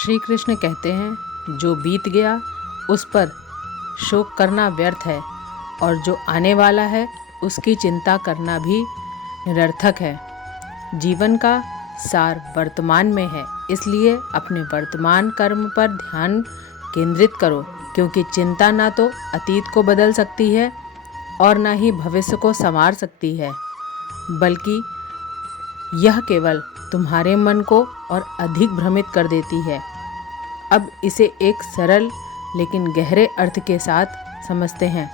श्री कृष्ण कहते हैं, जो बीत गया उस पर शोक करना व्यर्थ है और जो आने वाला है उसकी चिंता करना भी निरर्थक है। जीवन का सार वर्तमान में है, इसलिए अपने वर्तमान कर्म पर ध्यान केंद्रित करो, क्योंकि चिंता ना तो अतीत को बदल सकती है और ना ही भविष्य को संवार सकती है, बल्कि यह केवल तुम्हारे मन को और अधिक भ्रमित कर देती है। अब इसे एक सरल लेकिन गहरे अर्थ के साथ समझते हैं।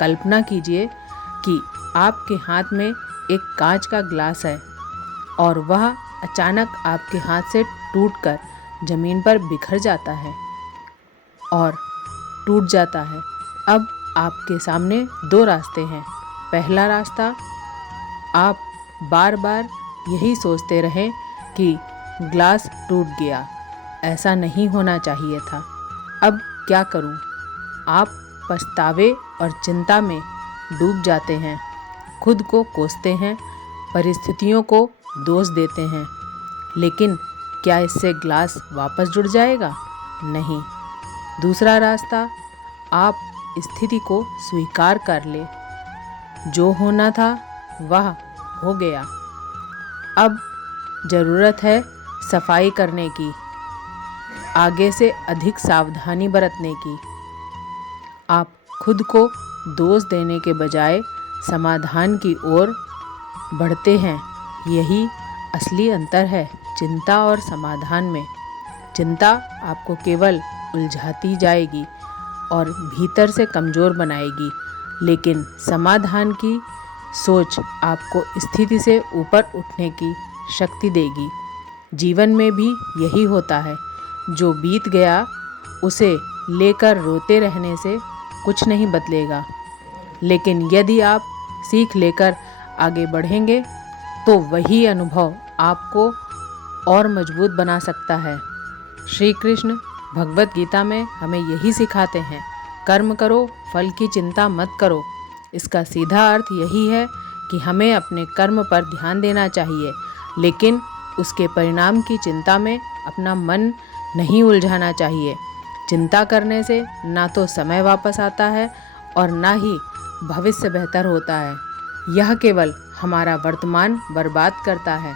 कल्पना कीजिए कि आपके हाथ में एक कांच का ग्लास है और वह अचानक आपके हाथ से टूटकर जमीन पर बिखर जाता है और टूट जाता है। अब आपके सामने दो रास्ते हैं। पहला रास्ता, आप बार बार यही सोचते रहें कि ग्लास टूट गया, ऐसा नहीं होना चाहिए था, अब क्या करूं? आप पछतावे और चिंता में डूब जाते हैं, खुद को कोसते हैं, परिस्थितियों को दोष देते हैं। लेकिन क्या इससे ग्लास वापस जुड़ जाएगा? नहीं। दूसरा रास्ता, आप स्थिति को स्वीकार कर ले। जो होना था वह हो गया। अब ज़रूरत है सफाई करने की, आगे से अधिक सावधानी बरतने की। आप खुद को दोष देने के बजाय समाधान की ओर बढ़ते हैं। यही असली अंतर है चिंता और समाधान में। चिंता आपको केवल उलझाती जाएगी और भीतर से कमज़ोर बनाएगी, लेकिन समाधान की सोच आपको स्थिति से ऊपर उठने की शक्ति देगी। जीवन में भी यही होता है। जो बीत गया उसे लेकर रोते रहने से कुछ नहीं बदलेगा, लेकिन यदि आप सीख लेकर आगे बढ़ेंगे तो वही अनुभव आपको और मजबूत बना सकता है। श्री कृष्ण भगवत गीता में हमें यही सिखाते हैं, कर्म करो, फल की चिंता मत करो। इसका सीधा अर्थ यही है कि हमें अपने कर्म पर ध्यान देना चाहिए, लेकिन उसके परिणाम की चिंता में अपना मन नहीं उलझाना चाहिए। चिंता करने से ना तो समय वापस आता है और ना ही भविष्य बेहतर होता है। यह केवल हमारा वर्तमान बर्बाद करता है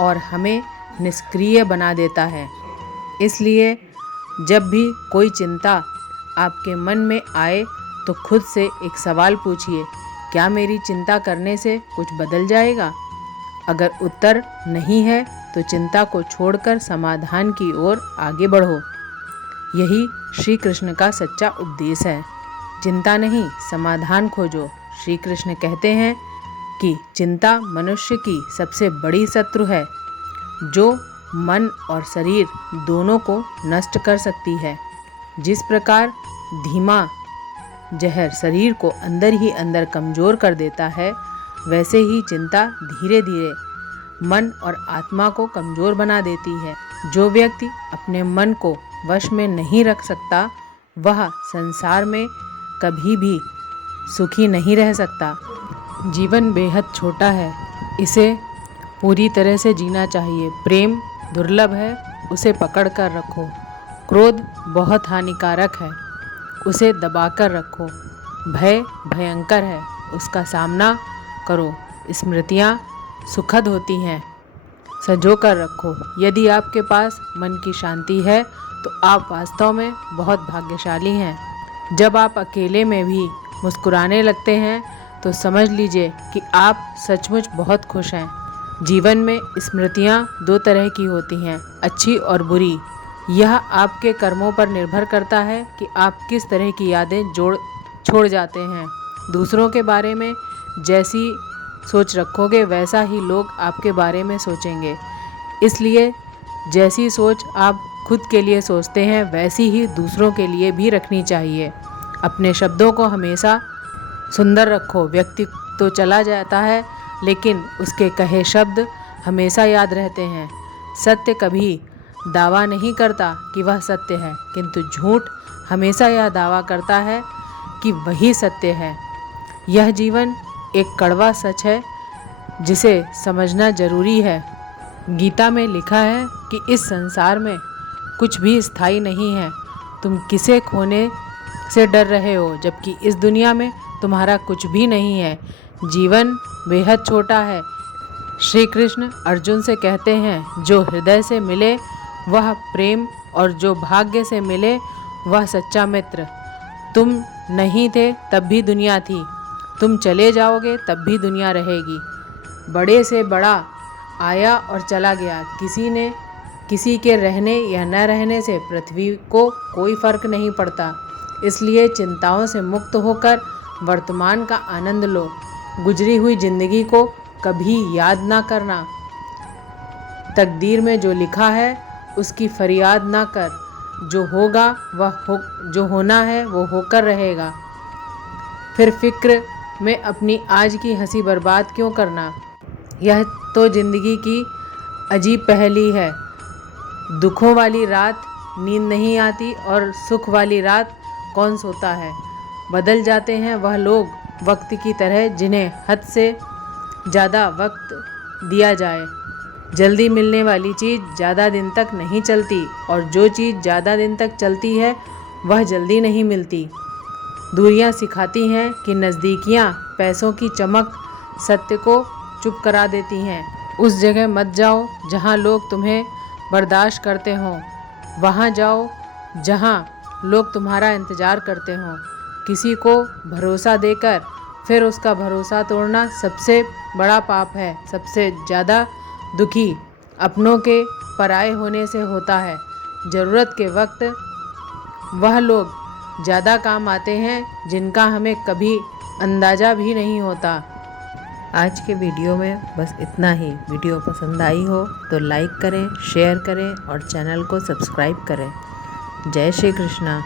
और हमें निष्क्रिय बना देता है। इसलिए जब भी कोई चिंता आपके मन में आए तो खुद से एक सवाल पूछिए, क्या मेरी चिंता करने से कुछ बदल जाएगा? अगर उत्तर नहीं है तो चिंता को छोड़कर समाधान की ओर आगे बढ़ो। यही श्री कृष्ण का सच्चा उपदेश है। चिंता नहीं, समाधान खोजो। श्री कृष्ण कहते हैं कि चिंता मनुष्य की सबसे बड़ी शत्रु है, जो मन और शरीर दोनों को नष्ट कर सकती है। जिस प्रकार धीमा जहर शरीर को अंदर ही अंदर कमज़ोर कर देता है, वैसे ही चिंता धीरे धीरे मन और आत्मा को कमज़ोर बना देती है। जो व्यक्ति अपने मन को वश में नहीं रख सकता, वह संसार में कभी भी सुखी नहीं रह सकता। जीवन बेहद छोटा है, इसे पूरी तरह से जीना चाहिए। प्रेम दुर्लभ है, उसे पकड़ कर रखो। क्रोध बहुत हानिकारक है, उसे दबाकर रखो। भय भयंकर है, उसका सामना करो। स्मृतियाँ सुखद होती हैं, संजो कर रखो। यदि आपके पास मन की शांति है तो आप वास्तव में बहुत भाग्यशाली हैं। जब आप अकेले में भी मुस्कुराने लगते हैं तो समझ लीजिए कि आप सचमुच बहुत खुश हैं। जीवन में स्मृतियाँ दो तरह की होती हैं, अच्छी और बुरी। यह आपके कर्मों पर निर्भर करता है कि आप किस तरह की यादें छोड़ जाते हैं। दूसरों के बारे में जैसी सोच रखोगे वैसा ही लोग आपके बारे में सोचेंगे। इसलिए जैसी सोच आप खुद के लिए सोचते हैं वैसी ही दूसरों के लिए भी रखनी चाहिए। अपने शब्दों को हमेशा सुंदर रखो। व्यक्ति तो चला जाता है, लेकिन उसके कहे शब्द हमेशा याद रहते हैं। सत्य कभी दावा नहीं करता कि वह सत्य है, किंतु झूठ हमेशा यह दावा करता है कि वही सत्य है। यह जीवन एक कड़वा सच है जिसे समझना जरूरी है। गीता में लिखा है कि इस संसार में कुछ भी स्थायी नहीं है। तुम किसे खोने से डर रहे हो, जबकि इस दुनिया में तुम्हारा कुछ भी नहीं है। जीवन बेहद छोटा है। श्री कृष्ण अर्जुन से कहते हैं, जो हृदय से मिले वह प्रेम, और जो भाग्य से मिले वह सच्चा मित्र। तुम नहीं थे तब भी दुनिया थी, तुम चले जाओगे तब भी दुनिया रहेगी। बड़े से बड़ा आया और चला गया, किसी के रहने या न रहने से पृथ्वी को कोई फर्क नहीं पड़ता। इसलिए चिंताओं से मुक्त होकर वर्तमान का आनंद लो। गुजरी हुई जिंदगी को कभी याद ना करना। तकदीर में जो लिखा है उसकी फरियाद ना कर। जो होगा जो होना है वो होकर रहेगा। फिर फिक्र में अपनी आज की हंसी बर्बाद क्यों करना। यह तो जिंदगी की अजीब पहेली है। दुखों वाली रात नींद नहीं आती और सुख वाली रात कौन सोता है। बदल जाते हैं वह लोग वक्त की तरह जिन्हें हद से ज़्यादा वक्त दिया जाए। जल्दी मिलने वाली चीज़ ज़्यादा दिन तक नहीं चलती, और जो चीज़ ज़्यादा दिन तक चलती है वह जल्दी नहीं मिलती। दूरियां सिखाती हैं कि नज़दीकियां पैसों की चमक सत्य को चुप करा देती हैं। उस जगह मत जाओ जहां लोग तुम्हें बर्दाश्त करते हों, वहां जाओ जहां लोग तुम्हारा इंतज़ार करते हों। किसी को भरोसा देकर फिर उसका भरोसा तोड़ना सबसे बड़ा पाप है। सबसे ज़्यादा दुखी अपनों के पराये होने से होता है। ज़रूरत के वक्त वह लोग ज़्यादा काम आते हैं जिनका हमें कभी अंदाज़ा भी नहीं होता। आज के वीडियो में बस इतना ही। वीडियो पसंद आई हो तो लाइक करें, शेयर करें और चैनल को सब्सक्राइब करें। जय श्री कृष्णा।